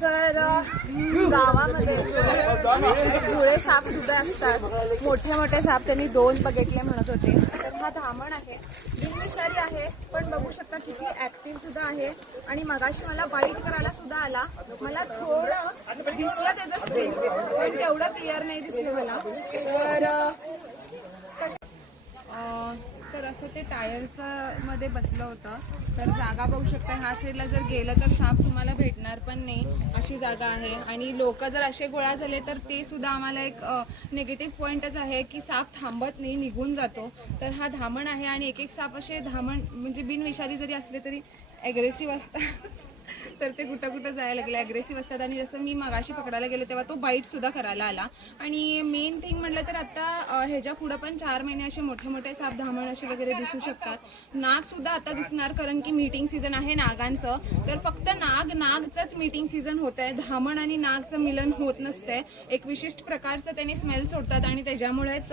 तर गावामध्ये जुळे साप सुद्धा असतात, मोठे मोठे साप. त्यांनी 2 बघितले म्हणत होते. तर हा धामण आहे, बिनविषारी आहे, पण बघू शकता किती ऍक्टिव्ह सुद्धा आहे. आणि मगाशी मला बाईट करायला सुद्धा आला. मला थोडं दिसलं त्याचं स्क्रीन, पण तेवढं क्लिअर नाही दिसलं मला. तर असं ते टायरचं मध्ये बसलं होतं. तर जागा बघू शकता, ह्या साईडला जर गेलं तर साप तुम्हाला भेटणार पण नाही अशी जागा आहे. आणि लोक जर असे गोळा झाले तर ते सुद्धा आम्हाला एक निगेटिव्ह पॉईंटच आहे की साप थांबत नाही, निघून जातो. तर हा धामण आहे. आणि एक एक साप असे धामण म्हणजे बिनविषारी जरी असले तरी ॲग्रेसिव्ह असतात. तर ते कुठं कुठं जायला लागले, ॲग्रेसिव्ह असतात. आणि जसं मी मगाशी पकडायला गेले तेव्हा तो बाईट सुद्धा करायला आला. आणि मेन थिंग म्हटलं तर आता ह्याच्या पुढं पण 4 महिने असे मोठे मोठे साप धामण असे वगैरे दिसू शकतात. नाग सुद्धा आता दिसणार, कारण की मीटिंग सीझन आहे नागांचं. तर फक्त नागचंच मीटिंग सीझन होत आहे. धामण आणि नागचं मिलन होत नसतंय. एक विशिष्ट प्रकारचं त्यांनी स्मेल सोडतात आणि त्याच्यामुळेच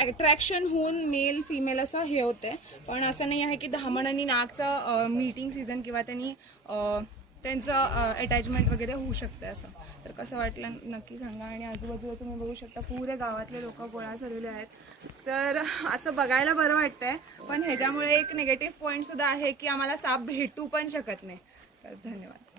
अट्रॅक्शन होऊन मेल फिमेल असं हे होतंय. पण असं नाही आहे की धामण आणि नागचं मीटिंग सीझन किंवा त्यांनी त्यांचं अटॅचमेंट वगैरे होऊ शकतं असं. तर कसं वाटलं नक्की सांगा. आणि आजूबाजूला तुम्ही बघू शकता पुरे गावातले लोक गोळा झालेले आहेत. तर असं बघायला बरं वाटतंय, पण ह्याच्यामुळे एक निगेटिव्ह पॉईंट सुद्धा आहे की आम्हाला साप भेटू पण शकत नाही. तर धन्यवाद.